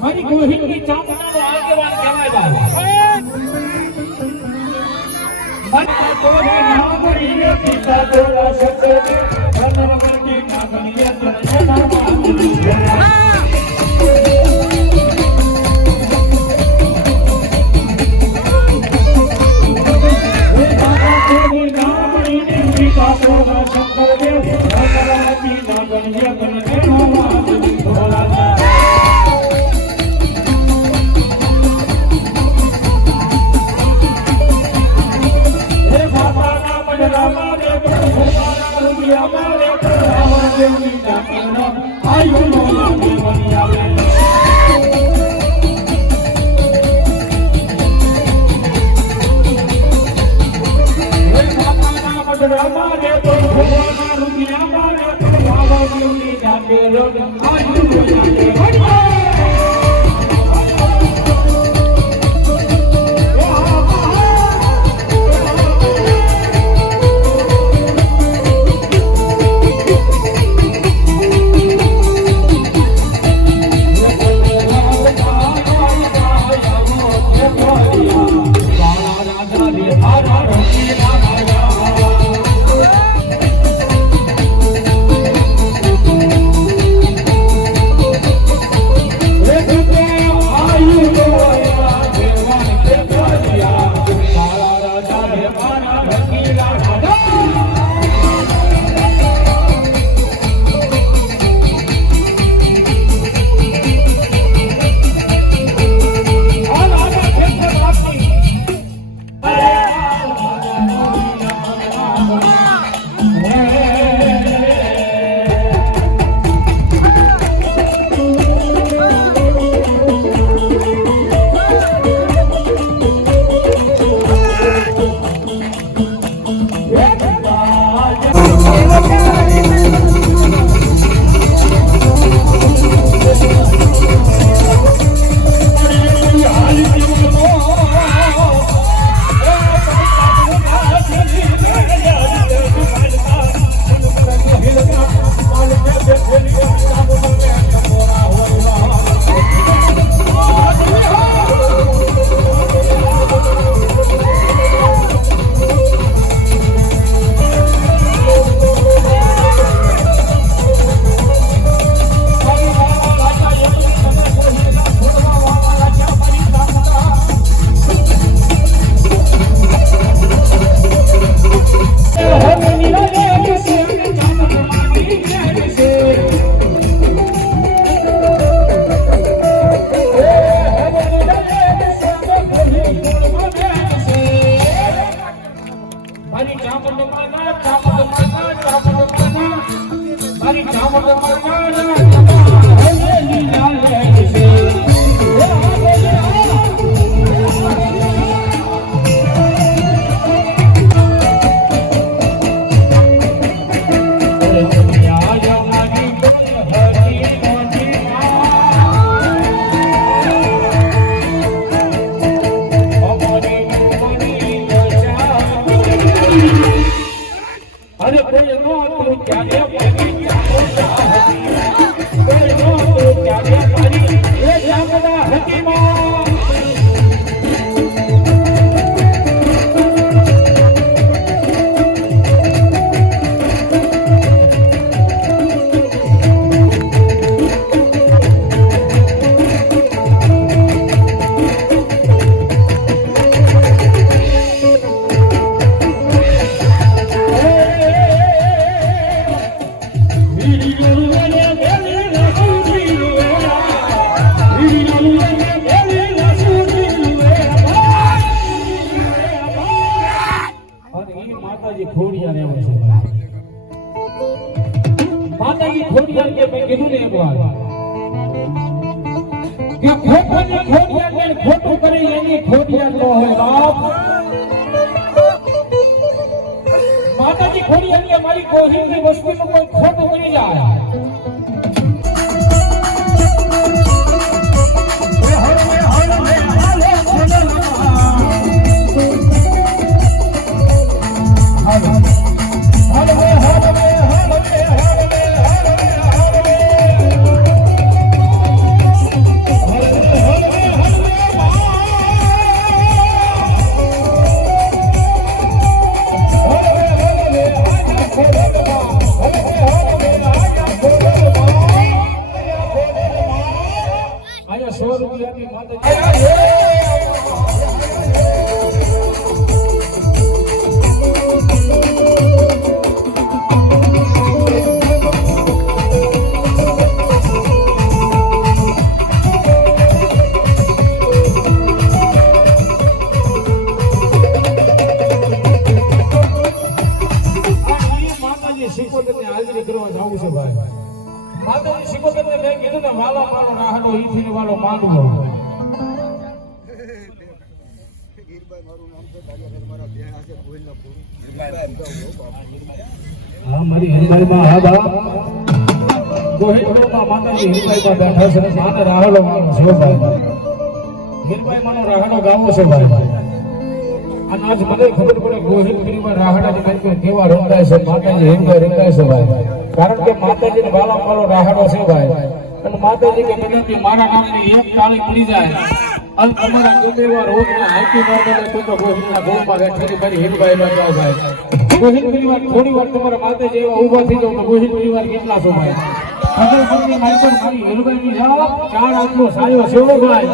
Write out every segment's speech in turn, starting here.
મારી ગોહિંદની ચામડાનો આગેવાન કહેવાય મને તો નામરીએ પિતા દોલા શકે ધનવંતી નામરીએ જન્મમાં માતાજી ખોડિયાર કે મેં કીધું ને એક વાર કે ખોટું ખોડિયાર ને ખોટું કરી એની ખોડિયાર નો હોય બાપ માતાજી ખોડિયાર કે મારી કોહિની વસ્તુનું કોઈ ખોટું કરી જાય અહીંયા 100 રૂપિયાની માતાજી શિકોતરની હાજરી કરવા જાવું છે ભાઈ. માતાજી શિકોતરને મેં કીધું ને વાલો મારો રાહડો ઈથી વાલો માંગવો. હા મારી હિરબાઈમાં હા બા ગોહિલમાં માતાજી હિરબાઈમાં બેઠા છે ને માને રાહડો માંગવો છે ભાઈ. હિરબાઈમાંનો રાહડો ગાવો છે ભાઈ. અને આજ મને ખબર પડે ગોહિલગીરીમાં રાહડાની કંઈક કેવા રંગાય છે. માતાજી હિરબાઈ રંગાય છે ભાઈ. કારણ કે માતાજીને વાલા મારો રાહડો છે ભાઈ. અને માતાજી કે બધાથી મારા નામની એક તાળી પડી જાય અને તમારા ગમે એવા રોગને હાઈકી ન મળે તો ગોહિલના ગોળમાં બેઠેલી મારી હિરબાઈમાં જાઓ ભાઈ. ગોહિલગીરીમાં થોડી વાર તમારા માતાજી એવા ઊભા થઈ જાવ તો ગોહિલગીરીમાં કેટલા છો ભાઈ. ખબર મારી હિરબાઈની જાઓ ચાર આટલો સાયો સેવો ભાઈ.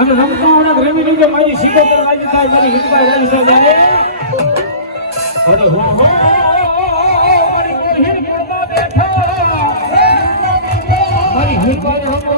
અને રમતા વખત રમી લીધે મારી શિકોતર રાજી થાય, મારી હિરબાઈ રાજી થાય. અરે હો મારી ગોહિલ પડતા બેઠા મારી હિરબાઈ રમવા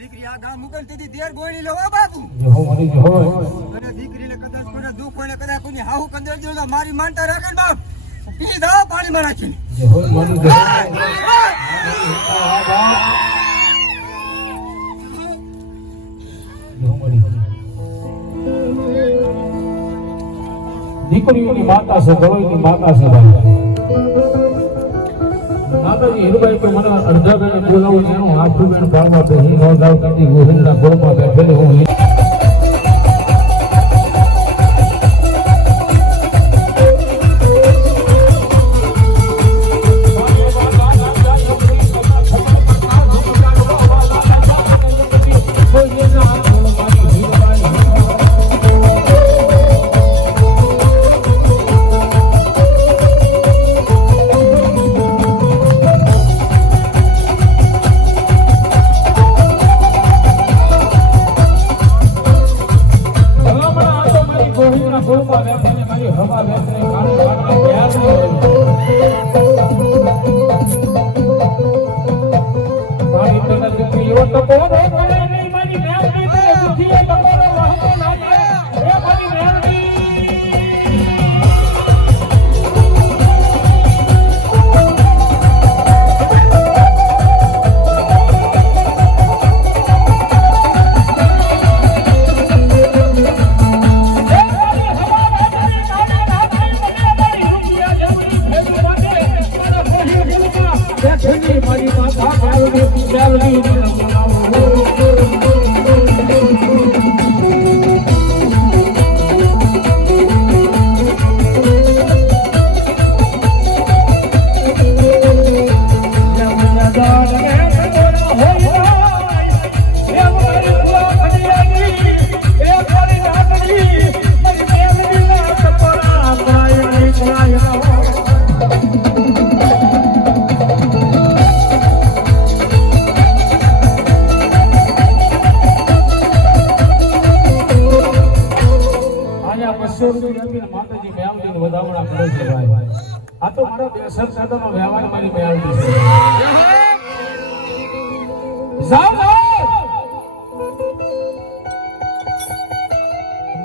દીકરી આ ગામ મુકલતી દેર ગોળી લો બાપુ હો મરી જો અને દીકરીને કદાચ કોઈ દુઃખ હોય ને કદાચ કોઈ હાહુ કંદર દેલો મારી માનતા રાખે બાપ પી દો પાણી માં રાખીને હો મરી જો દીકરીઓની માતા છે ગવઈની માતા છે ભાઈ માતાજી હીરબાઈ તો મને અડધા બેને બોલાવું એનું હાથું બેન ભાવમાં તો હું ન જાવ કાંઈ ગોહિલના ગોળમાં બેઠેલી હું માતાજી મેળવીને વધામણા કરે છે ભાઈ આ તો મારા બેસર સાદાનો વ્યવહાર મારી મેળવી છે જાઓ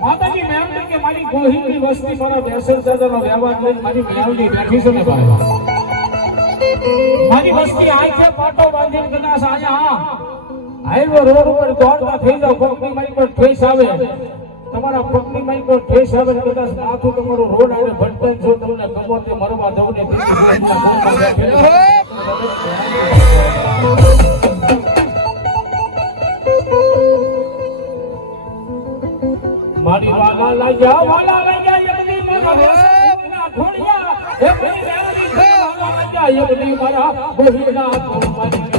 માતાજી મેળવી કે મારી ગોહિલની વસ્તી મારા બેસર સાદાનો વ્યવહાર લઈને મારી મેળવી બેઠી છે ને ભાઈ મારી વસ્તી આંખે પાટો બાંધીને કદાચ અહીંયા હાઈવે રોડ ઉપર દોડતા થઈ જાવ પગની મારી પર ઠેસ આવે તમારા પગની મારી પર ઠેસ આવે કદાચ માથું તમારું રોડ આવે ભટકાઈ જો તમને ખબર તે મરવા દઉં ને મારી વાલા લઈ જા યમની મારા ઘોડિયા હે મારી વાલા લઈ જા યમની મારા ઘોડિયા મારી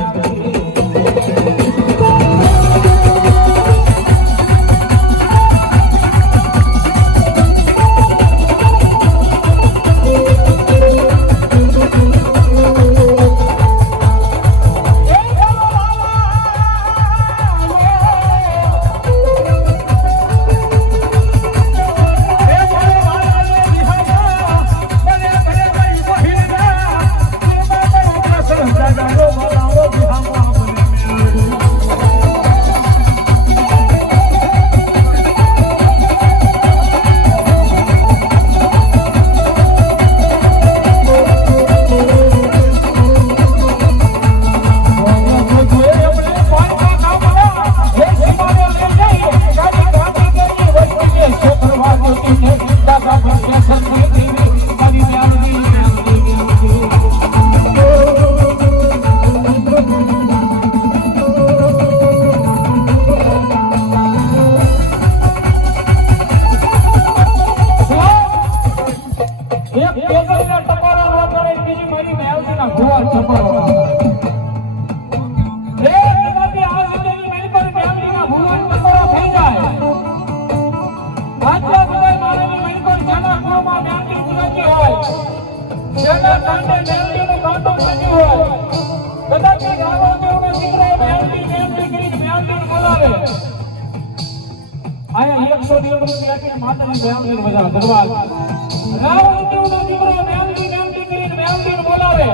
બોલાવે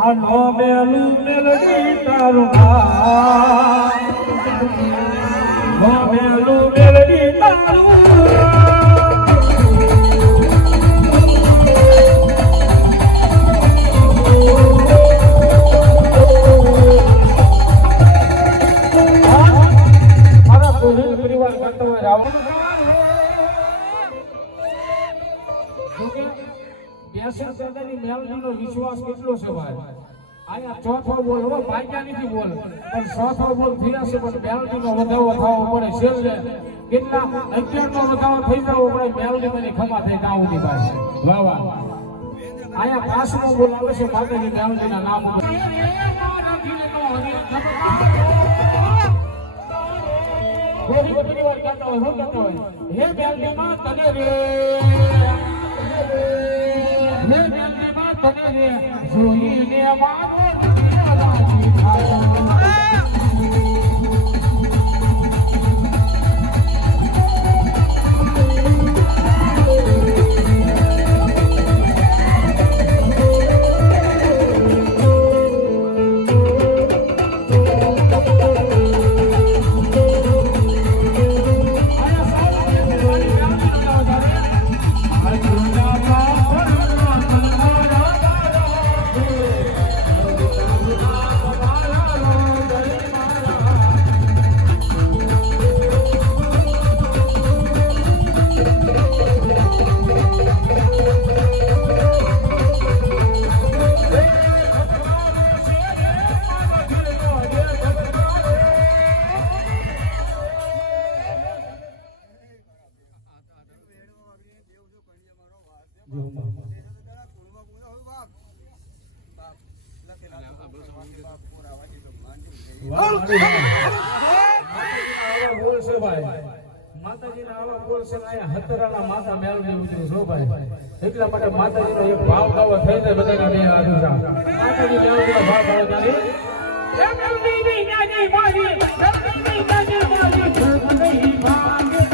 આનો મેલું મેલડી તારું નામ નો મેલું મેલડી તારું મારા પૂરી પરિવાર કરતો હોય રાવણ બેસર દાદાની મેલડીનો વિશ્વાસ કેટલો છે ભાઈ આયા ચોથો બોલ હો ભાગ્યા નથી બોલ પણ ચોથો બોલ થયા છે પણ મેલડીનો વધાવો થવો પડે છેલ્લે કેટલા 11નો વધાવો થઈ જવો પડે મેલડી મને ખમા થઈ જાવ દી ભાઈ વાહ વાહ આયા પાંચમો બોલ આવે છે માતાજી મેલડીના નામ કોઈ પરિવાર કરતા હોય હું કરતો હોય હે મેલડી માં તને રે જોઈને મારો રાજી થાય એટલા માટે માતાજીનો એક ભાવ ગાવો થઈ જાય બધાના બે હાથ ઊંચા માતાજી મેલડીનો ભાવ ગાવો ત્યારે એ મેલડી ની નાની મારી મેલડી ની નાની મારી ભૂખ નહીં ભાગે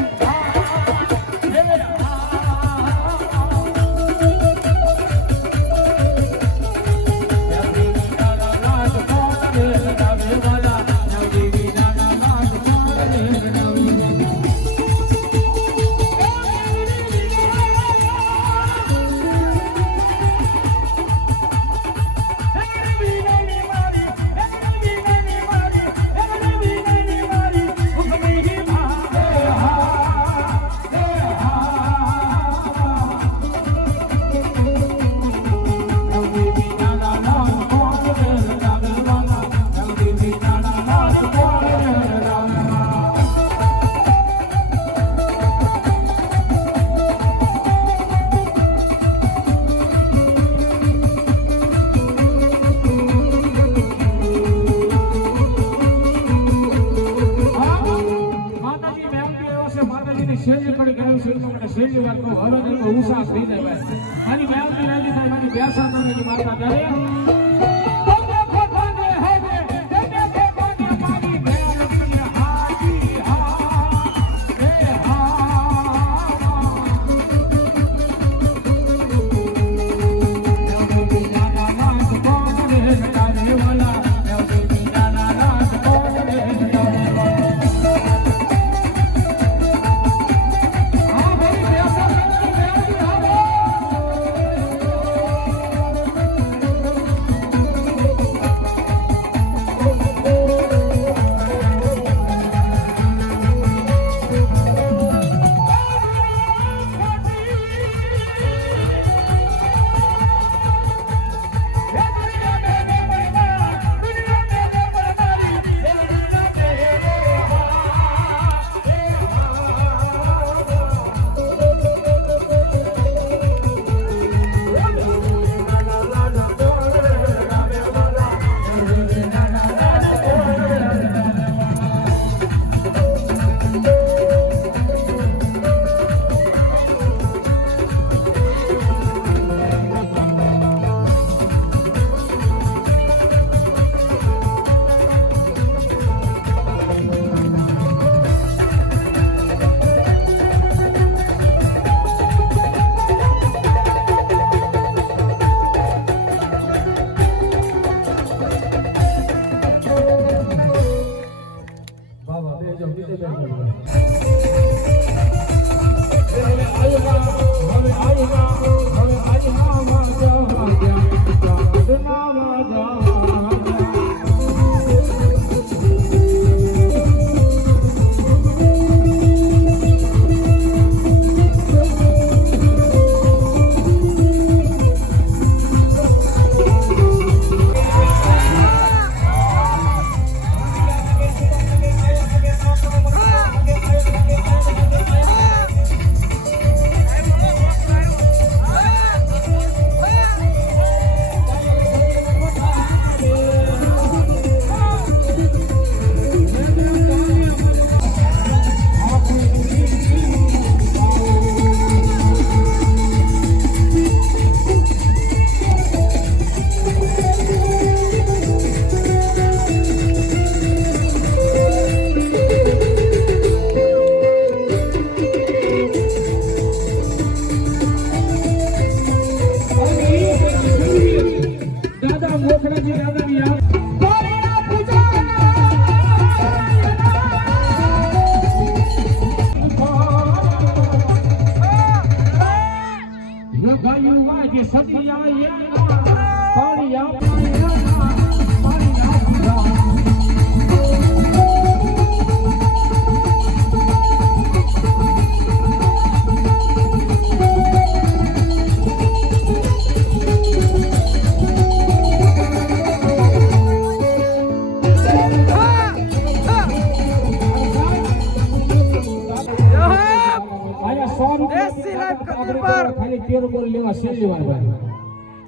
80 લાખ કબીર પર. ખાલી 13 બોલ લેવા છેલ્લી વાર ભાઈ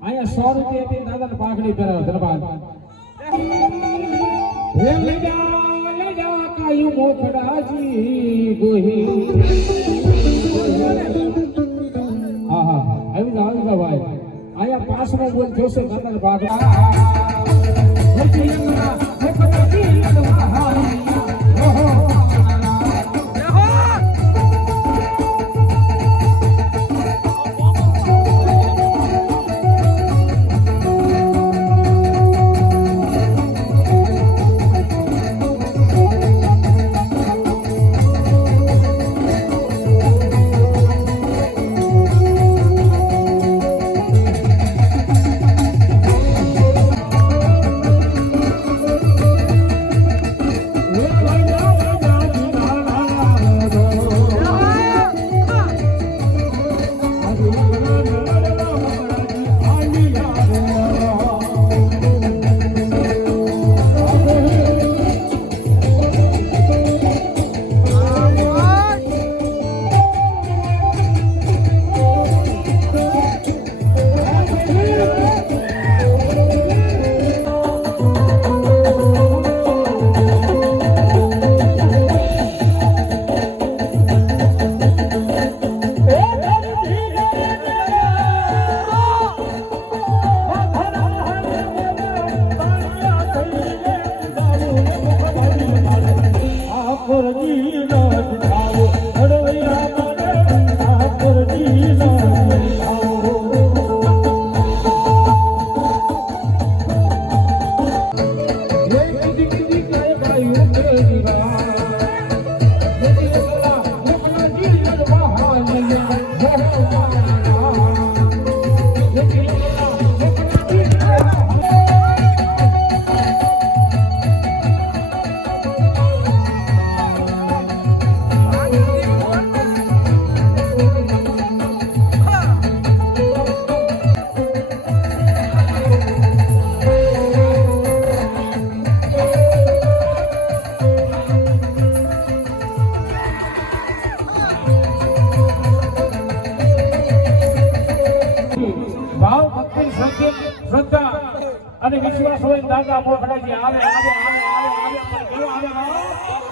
અહીંયા 100 રૂપિયા થી દાદાને પાઘડી પહેરાવો ધન્યવાદ હે લઈ જા કાયું મોખડાજી ગોહી હા હા આવી જાવ ભાઈ અહીંયા પાંચમો બોલ જોશે દાદાને પાઘડી શ્રદ્ધા અને વિશ્વાસ હોય દાદા મોખડાજી આવે આવે આવે આવે આવે કેવો આવે